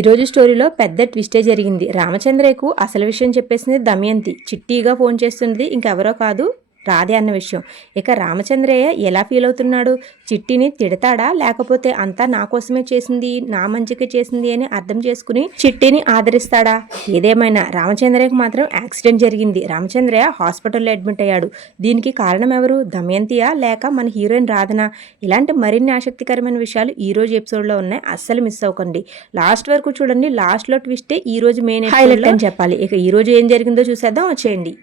ఈరోజు స్టోరీలో పెద్ద ట్విస్టే జరిగింది. రామచంద్రయ్యకు అసలు విషయం చెప్పేసింది దమయంతి. చిట్టిగా ఫోన్ చేస్తున్నది ఇంకెవరో కాదు, రాధే అన్న విషయం. ఇక రామచంద్రయ్య ఎలా ఫీల్ అవుతున్నాడు? చిట్టిని తిడతాడా, లేకపోతే అంతా నా కోసమే చేసింది, నా మంచిగా చేసింది అని అర్థం చేసుకుని చిట్టిని ఆదరిస్తాడా? ఏదేమైనా రామచంద్రయ్యకు మాత్రం యాక్సిడెంట్ జరిగింది. రామచంద్రయ్య హాస్పిటల్లో అడ్మిట్ అయ్యాడు. దీనికి కారణం ఎవరు? దమయంతియా, లేక మన హీరోయిన్ రాధనా? ఇలాంటి మరిన్ని ఆసక్తికరమైన విషయాలు ఈ రోజు ఎపిసోడ్లో ఉన్నాయి. అస్సలు మిస్ అవ్వకండి, లాస్ట్ వరకు చూడండి. లాస్ట్లో ట్విస్టే ఈ రోజు మెయిన్ హైలైట్ అని చెప్పాలి. ఇక ఈ రోజు ఏం జరిగిందో చూసేద్దాం, వచ్చేయండి.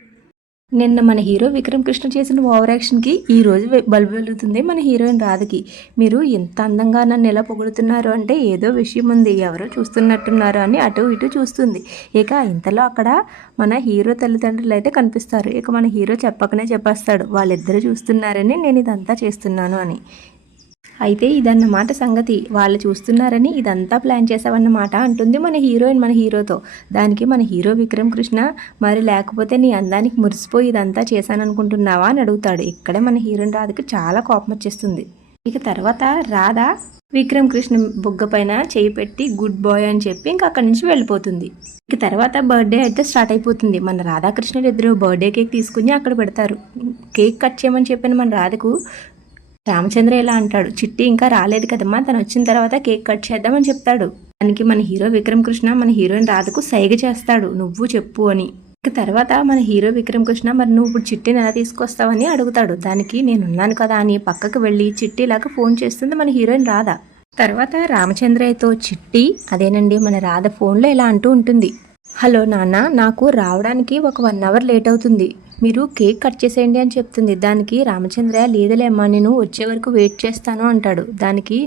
నిన్న మన హీరో విక్రమ్ కృష్ణ చేసిన ఓవర్ యాక్షన్కి ఈ రోజు బల్బు వెలుగుతుంది మన హీరోయిన్ రాధకి. మీరు ఎంత అందంగా నన్ను ఎలా పొగుడుతున్నారు అంటే ఏదో విషయం ఉంది, ఎవరో చూస్తున్నట్టున్నారు అని అటు ఇటు చూస్తుంది. ఇక ఇంతలో అక్కడ మన హీరో తల్లిదండ్రులు అయితే కనిపిస్తారు. ఇక మన హీరో చెప్పకనే చెప్పేస్తాడు, వాళ్ళిద్దరూ చూస్తున్నారని నేను ఇదంతా చేస్తున్నాను అని. అయితే ఇదన్నమాట సంగతి, వాళ్ళు చూస్తున్నారని ఇదంతా ప్లాన్ చేసావన్నమాట అంటుంది మన హీరోయిన్ మన హీరోతో. దానికి మన హీరో విక్రమ్ కృష్ణ, మరి లేకపోతే నీ అందానికి మురిసిపోయి ఇదంతా చేశాననుకుంటున్నావా అని అడుగుతాడు. ఇక్కడే మన హీరోయిన్ రాధకి చాలా కోపం వచ్చేస్తుంది. ఇక తర్వాత రాధ విక్రమ్ కృష్ణ బుగ్గ పైన చేయి పెట్టి గుడ్ బాయ్ అని చెప్పి ఇంకా అక్కడి నుంచి వెళ్ళిపోతుంది. ఇక తర్వాత బర్త్డే అయితే స్టార్ట్ అయిపోతుంది. మన రాధాకృష్ణుడు ఇద్దరు బర్త్డే కేక్ తీసుకుని అక్కడ పెడతారు. కేక్ కట్ చేయమని చెప్పిన మన రాధకు రామచంద్ర ఇలా అంటాడు, చిట్టి ఇంకా రాలేదు కదమ్మా, తను వచ్చిన తర్వాత కేక్ కట్ చేద్దామని చెప్తాడు. దానికి మన హీరో విక్రమ్ కృష్ణ మన హీరోయిన్ రాధకు సైగ చేస్తాడు, నువ్వు చెప్పు అని. ఇక తర్వాత మన హీరో విక్రమ్ కృష్ణ, మరి నువ్వు ఇప్పుడు చిట్టిని ఎలా తీసుకొస్తావని అడుగుతాడు. దానికి నేనున్నాను కదా అని పక్కకు వెళ్ళి చిట్టిలాగా ఫోన్ చేస్తుంది మన హీరోయిన్ రాధ. తర్వాత రామచంద్రయ్యతో చిట్టి, అదేనండి మన రాధ ఫోన్లో ఇలా అంటూ ఉంటుంది, హలో నాన్న, నాకు రావడానికి ఒక 1 అవర్ లేట్ అవుతుంది, మీరు కేక్ కట్ చేసేయండి అని చెప్తుంది. దానికి రామచంద్రయ్య, లేదులేమ్మా నేను వచ్చే వరకు వెయిట్ చేస్తాను అంటాడు. దానికి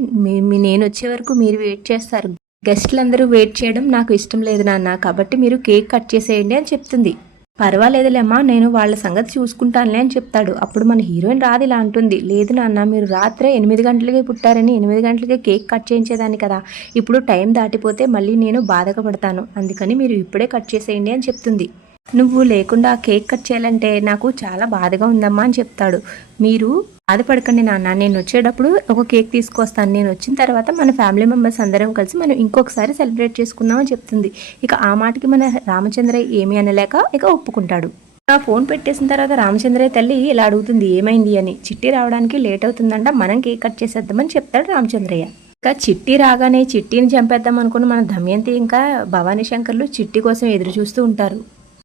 నేను వచ్చే వరకు మీరు వెయిట్ చేస్తారు, గెస్ట్లందరూ వెయిట్ చేయడం నాకు ఇష్టం లేదు నాన్న, కాబట్టి మీరు కేక్ కట్ చేసేయండి అని చెప్తుంది. పర్వాలేదులేమ్మా, నేను వాళ్ళ సంగతి చూసుకుంటానులే అని చెప్తాడు. అప్పుడు మన హీరోయిన్ రాదు ఇలా అంటుంది, లేదు నాన్న, మీరు రాత్రే 8 గంటలకే పుట్టారని 8 గంటలకే కేక్ కట్ చేయించేదాన్ని కదా, ఇప్పుడు టైం దాటిపోతే మళ్ళీ నేను బాధగా పడతాను, అందుకని మీరు ఇప్పుడే కట్ చేసేయండి అని చెప్తుంది. నువ్వు లేకుండా కేక్ కట్ చేయాలంటే నాకు చాలా బాధగా ఉందమ్మా అని చెప్తాడు. మీరు బాధపడకండి నాన్న, నేను వచ్చేటప్పుడు ఒక కేక్ తీసుకొస్తాను, నేను వచ్చిన తర్వాత మన ఫ్యామిలీ మెంబర్స్ అందరం కలిసి మనం ఇంకొకసారి సెలబ్రేట్ చేసుకుందామని చెప్తుంది. ఇక ఆ మాటకి మన రామచంద్రయ్య ఏమీ అనలేక ఇక ఒప్పుకుంటాడు. ఆ ఫోన్ పెట్టేసిన తర్వాత రామచంద్రయ్య తల్లి ఇలా అడుగుతుంది, ఏమైంది అని. చిట్టి రావడానికి లేట్ అవుతుందంట, మనం కేక్ కట్ చేసేద్దామని చెప్తాడు రామచంద్రయ్య. ఇంకా చిట్టి రాగానే చిట్టిని చంపేద్దాం అనుకుని మన దమయంతి ఇంకా భవానీ శంకర్లు చిట్టి కోసం ఎదురు చూస్తూ ఉంటారు.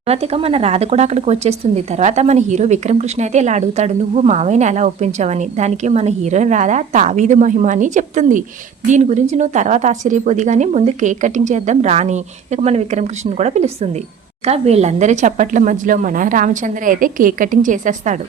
తర్వాత ఇక మన రాధ కూడా అక్కడికి వచ్చేస్తుంది. తర్వాత మన హీరో విక్రమ్ కృష్ణ అయితే ఇలా అడుగుతాడు, నువ్వు మావయ్యని ఎలా ఒప్పించావని. దానికి మన హీరోయిన్ రాధ తావీదు మహిమ అని చెప్తుంది. దీని గురించి నువ్వు తర్వాత ఆశ్చర్యపోది కానీ ముందు కేక్ కటింగ్ చేద్దాం రాని. ఇక మన విక్రమ్ కృష్ణను కూడా పిలుస్తుంది. ఇంకా వీళ్ళందరి చప్పట్ల మధ్యలో మన రామచంద్ర అయితే కేక్ కటింగ్ చేసేస్తాడు.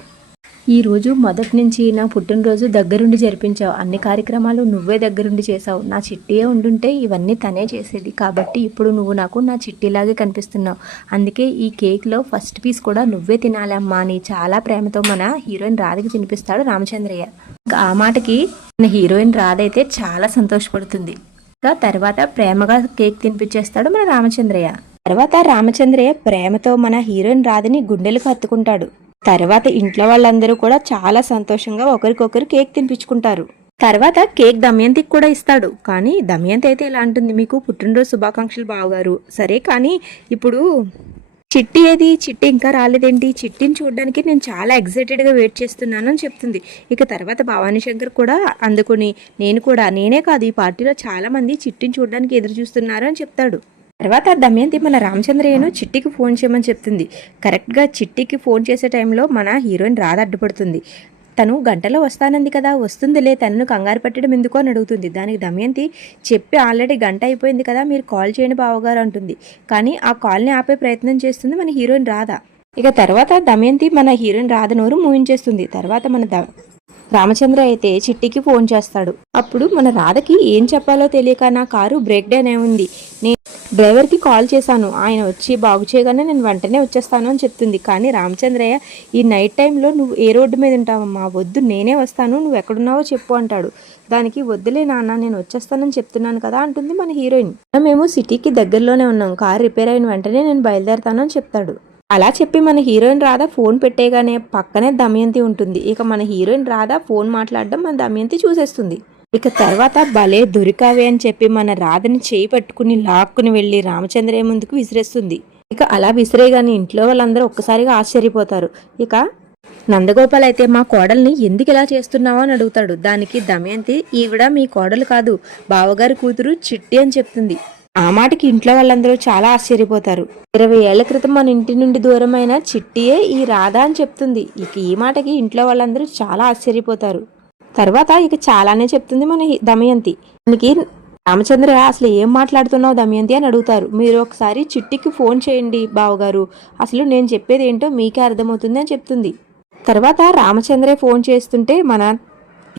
ఈరోజు మొదటి నుంచి నా పుట్టినరోజు దగ్గరుండి జరిపించావు, అన్ని కార్యక్రమాలు నువ్వే దగ్గరుండి చేసావు, నా చిట్టియే ఉండుంటే ఇవన్నీ తనే చేసేది, కాబట్టి ఇప్పుడు నువ్వు నాకు నా చిట్టిలాగే కనిపిస్తున్నావు, అందుకే ఈ కేక్లో ఫస్ట్ పీస్ కూడా నువ్వే తినాలి అమ్మా అని చాలా ప్రేమతో మన హీరోయిన్ రాధకి తినిపిస్తాడు రామచంద్రయ్య. ఇంకా ఆ మాటకి మన హీరోయిన్ రాధ అయితే చాలా సంతోషపడుతుంది. ఇంకా తర్వాత ప్రేమగా కేక్ తినిపించేస్తాడు మన రామచంద్రయ్య. తర్వాత రామచంద్రయ్య ప్రేమతో మన హీరోయిన్ రాధని గుండెలకు హత్తుకుంటాడు. తర్వాత ఇంట్లో వాళ్ళందరూ కూడా చాలా సంతోషంగా ఒకరికొకరు కేక్ తినిపించుకుంటారు. తర్వాత కేక్ దమయంతికి కూడా ఇస్తాడు. కానీ దమయంతి అయితే ఇలా అంటుంది, మీకు పుట్టినరోజు శుభాకాంక్షలు బావగారు, సరే కానీ ఇప్పుడు చిట్టి ఏది, చిట్టి ఇంకా రాలేదేంటి, చిట్టిని చూడడానికి నేను చాలా ఎగ్జైటెడ్గా వెయిట్ చేస్తున్నాను అని చెప్తుంది. ఇక తర్వాత భవానీ శంకర్ కూడా అందుకుని నేనే కాదు ఈ పార్టీలో చాలా మంది చిట్టిని చూడడానికి ఎదురు చూస్తున్నారు అని చెప్తాడు. తర్వాత దమయంతి మన రామచంద్రయ్యను చిట్టికి ఫోన్ చేయమని చెప్తుంది. కరెక్ట్గా చిట్టికి ఫోన్ చేసే టైంలో మన హీరోయిన్ రాధ అడ్డుపడుతుంది. తను గంటలో వస్తానంది కదా, వస్తుందిలే, తనను కంగారు పెట్టడం ఎందుకో అని అడుగుతుంది. దానికి దమయంతి, చెప్పి ఆల్రెడీ గంట అయిపోయింది కదా, మీరు కాల్ చేయండి బావగారు అంటుంది. కానీ ఆ కాల్ని ఆపే ప్రయత్నం చేస్తుంది మన హీరోయిన్ రాధ. ఇక తర్వాత దమయంతి మన హీరోయిన్ రాధ నోరు మూయించేస్తుంది. తర్వాత మన రామచంద్ర అయితే చిట్టికి ఫోన్ చేస్తాడు. అప్పుడు మన రాధకి ఏం చెప్పాలో తెలియక నా కారు బ్రేక్ డౌన్ అయి ఉంది, నేను డ్రైవర్కి కాల్ చేశాను, ఆయన వచ్చి బాగు చేయగానే నేను వెంటనే వచ్చేస్తాను అని చెప్తుంది. కానీ రామచంద్రయ్య, ఈ నైట్ టైంలో నువ్వు ఏ రోడ్డు మీద ఉంటావమ్మా, వద్దు నేనే వస్తాను, నువ్వు ఎక్కడున్నావో చెప్పు అంటాడు. దానికి వద్దులే నాన్న, నేను వచ్చేస్తానని చెప్తున్నాను కదా అంటుంది మన హీరోయిన్. మేము సిటీకి దగ్గరలోనే ఉన్నాం, కారు రిపేర్ అయిన వెంటనే నేను బయలుదేరుతాను అని చెప్తాడు. అలా చెప్పి మన హీరోయిన్ రాధ ఫోన్ పెట్టేగానే పక్కనే దమయంతి ఉంటుంది. ఇక మన హీరోయిన్ రాధ ఫోన్ మాట్లాడడం మన దమయంతి చూసేస్తుంది. ఇక తర్వాత భలే దొరికావే అని చెప్పి మన రాధని చేయి పట్టుకుని లాక్కుని వెళ్ళి రామచంద్రయ్య ముందుకు విసిరేస్తుంది. ఇక అలా విసిరేగాని ఇంట్లో వాళ్ళందరూ ఒక్కసారిగా ఆశ్చర్యపోతారు. ఇక నందగోపాల్ అయితే మా కోడల్ని ఎందుకు ఇలా చేస్తున్నావో అని అడుగుతాడు. దానికి దమయంతి ఈవిడ మీ కోడలు కాదు, బావగారి కూతురు చిట్టి అని చెప్తుంది. ఆ మాటకి ఇంట్లో వాళ్ళందరూ చాలా ఆశ్చర్యపోతారు. 20 ఏళ్ల క్రితం మన ఇంటి నుండి దూరమైన చిట్టియే ఈ రాధ అని చెప్తుంది. ఇక ఈ మాటకి ఇంట్లో వాళ్ళందరూ చాలా ఆశ్చర్యపోతారు. తర్వాత ఇక చాలానే చెప్తుంది మన దమయంతి. దానికి రామచంద్ర అసలు ఏం మాట్లాడుతున్నావు దమయంతి అని అడుగుతారు. మీరు ఒకసారి చిట్టికి ఫోన్ చేయండి బావగారు, అసలు నేను చెప్పేది ఏంటో మీకే అర్థమవుతుంది అని చెప్తుంది. తర్వాత రామచంద్రయ్య ఫోన్ చేస్తుంటే మన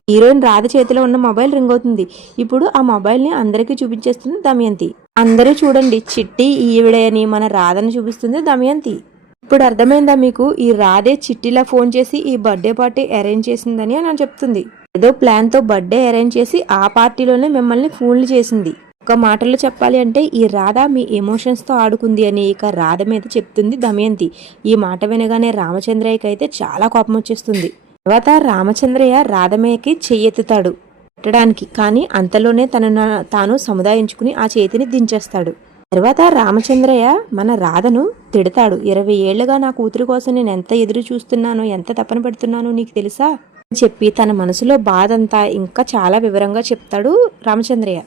హీరోయిన్ రాధ చేతిలో ఉన్న మొబైల్ రింగ్ అవుతుంది. ఇప్పుడు ఆ మొబైల్ని అందరికీ చూపించేస్తుంది దమయంతి. అందరూ చూడండి, చిట్టి ఈవిడే అని మన రాధని చూపిస్తుంది దమయంతి. ఇప్పుడు అర్థమైందా మీకు, ఈ రాధే చిట్టిలా ఫోన్ చేసి ఈ బర్త్డే పార్టీ అరేంజ్ చేసిందని అని చెప్తుంది. ఏదో ప్లాన్తో బర్త్డే అరేంజ్ చేసి ఆ పార్టీలోనే మిమ్మల్ని ఫోన్లు చేసింది. ఒక మాటలో చెప్పాలి అంటే ఈ రాధ మీ ఎమోషన్స్తో ఆడుకుంది అని ఇక రాధ మీద చెప్తుంది దమయంతి. ఈ మాట వినగానే రామచంద్రయ్యకి అయితే చాలా కోపం వచ్చేస్తుంది. తర్వాత రామచంద్రయ్య రాధ మీదకి చెయ్యెత్తుతాడు పెట్టడానికి, కానీ అంతలోనే తాను సముదాయించుకుని ఆ చేతిని దించేస్తాడు. తర్వాత రామచంద్రయ్య మన రాధను తిడతాడు. 20 ఏళ్లుగా నా కూతురు కోసం నేను ఎంత ఎదురు చూస్తున్నానో, ఎంత తపన పెడుతున్నానో నీకు తెలుసా అని చెప్పి తన మనసులో బాధ అంతా ఇంకా చాలా వివరంగా చెప్తాడు రామచంద్రయ్య.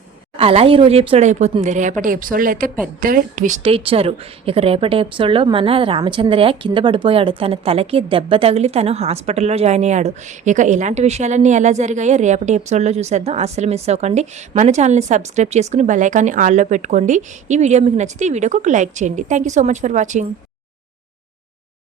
అలా ఈ రోజు ఎపిసోడ్ అయిపోతుంది. రేపటి ఎపిసోడ్లో అయితే పెద్ద ట్విస్టే ఇచ్చారు. ఇక రేపటి ఎపిసోడ్లో మన రామచంద్రయ్య కింద పడిపోయాడు. తన తలకి దెబ్బ తగిలి తను హాస్పిటల్లో జాయిన్ అయ్యాడు. ఇక ఇలాంటి విషయాలన్నీ ఎలా జరిగాయో రేపటి ఎపిసోడ్లో చూసేద్దాం. అస్సలు మిస్ అవ్వకండి. మన ఛానల్ని సబ్స్క్రైబ్ చేసుకుని బెల్ ఐకాన్ని ఆల్లో పెట్టుకోండి. ఈ వీడియో మీకు నచ్చితే ఈ వీడియోకి ఒక లైక్ చేయండి. Thank you so much for watching.